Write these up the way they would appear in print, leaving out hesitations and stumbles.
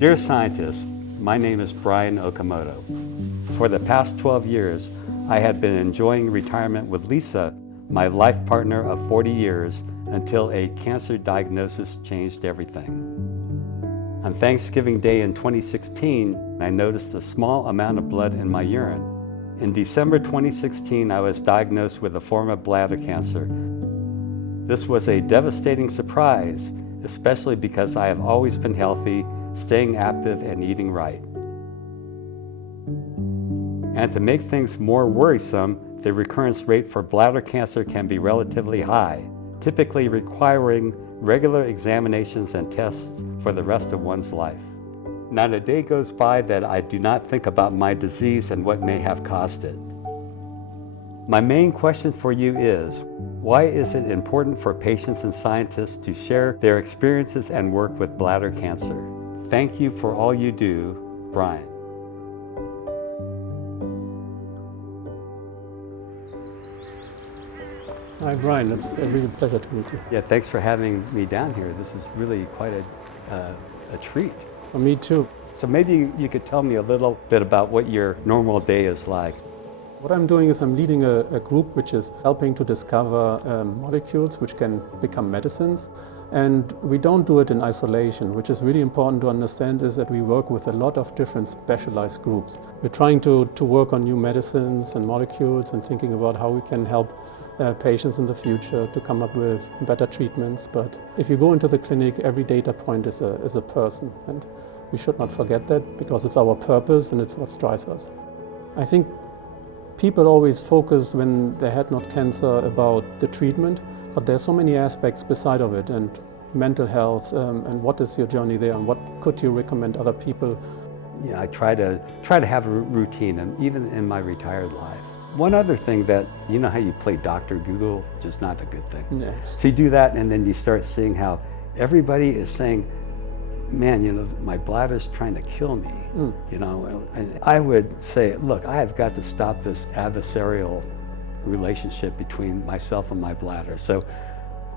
Dear scientists, my name is Brian Okamoto. For the past 12 years, I have been enjoying retirement with Lisa, my life partner of 40 years, until a cancer diagnosis changed everything. On Thanksgiving Day in 2016, I noticed a small amount of blood in my urine. In December 2016, I was diagnosed with a form of bladder cancer. This was a devastating surprise, especially because I have always been healthy, staying active, and eating right. And to make things more worrisome, the recurrence rate for bladder cancer can be relatively high, typically requiring regular examinations and tests for the rest of one's life. Not a day goes by that I do not think about my disease and what may have caused it. My main question for you is, why is it important for patients and scientists to share their experiences and work with bladder cancer? Thank you for all you do, Brian. Hi, Brian. It's a real pleasure to meet you. Yeah, thanks for having me down here. This is really quite a treat. For me too. So maybe you could tell me a little bit about what your normal day is like. What I'm doing is I'm leading a group which is helping to discover molecules which can become medicines. And we don't do it in isolation, which is really important to understand is that we work with a lot of different specialized groups. We're trying to work on new medicines and molecules and thinking about how we can help patients in the future to come up with better treatments. But if you go into the clinic, every data point is a person. And we should not forget that because it's our purpose and it's what drives us. I think people always focus when they had not cancer about the treatment, but there's so many aspects beside of it, and mental health, and what is your journey there, and what could you recommend other people? Yeah, I try to have a routine, and even in my retired life. One other thing that, you know how you play Dr. Google, which is not a good thing. Yeah. So you do that, and then you start seeing how everybody is saying, man, you know, my bladder's trying to kill me, you know. And I would say, look, I have got to stop this adversarial relationship between myself and my bladder. So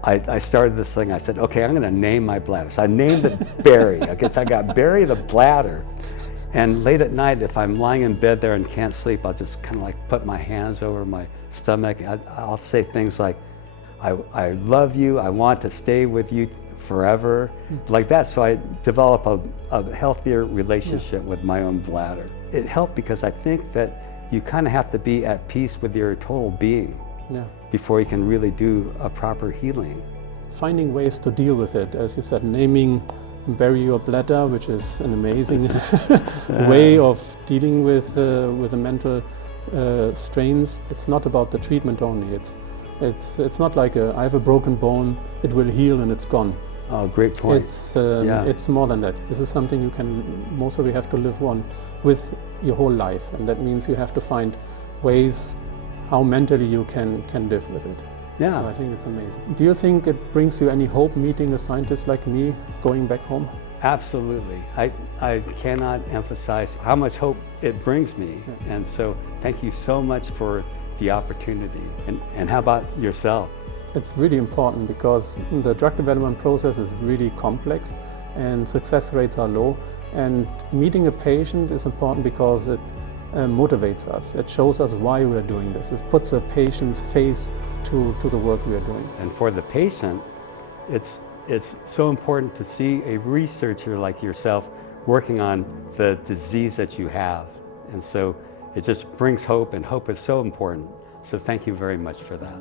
I started this thing. I said, okay, I'm going to name my bladder. So I named it Barry. Okay, so I got Barry the bladder. And late at night, if I'm lying in bed there and can't sleep, I'll just kind of like put my hands over my stomach. I'll say things like, I love you, I want to stay with you forever, like that. So I develop a healthier relationship with my own bladder. It helped because I think that you kind of have to be at peace with your total being before you can really do a proper healing. Finding ways to deal with it, as you said, naming Bury Your Bladder, which is an amazing way of dealing with the mental strains. It's not about the treatment only. It's not like I have a broken bone, it will heal and it's gone. Oh, great point. It's more than that. This is something you can most of you have to live on with your whole life, and that means you have to find ways how mentally you can live with it. Yeah. So I think it's amazing. Do you think it brings you any hope meeting a scientist like me going back home? Absolutely. I cannot emphasize how much hope it brings me. Yeah. And so thank you so much for the opportunity. And how about yourself? It's really important because the drug development process is really complex and success rates are low. And meeting a patient is important because it motivates us. It shows us why we're doing this. It puts a patient's face to the work we are doing. And for the patient, it's so important to see a researcher like yourself working on the disease that you have. And so it just brings hope, and hope is so important. So thank you very much for that.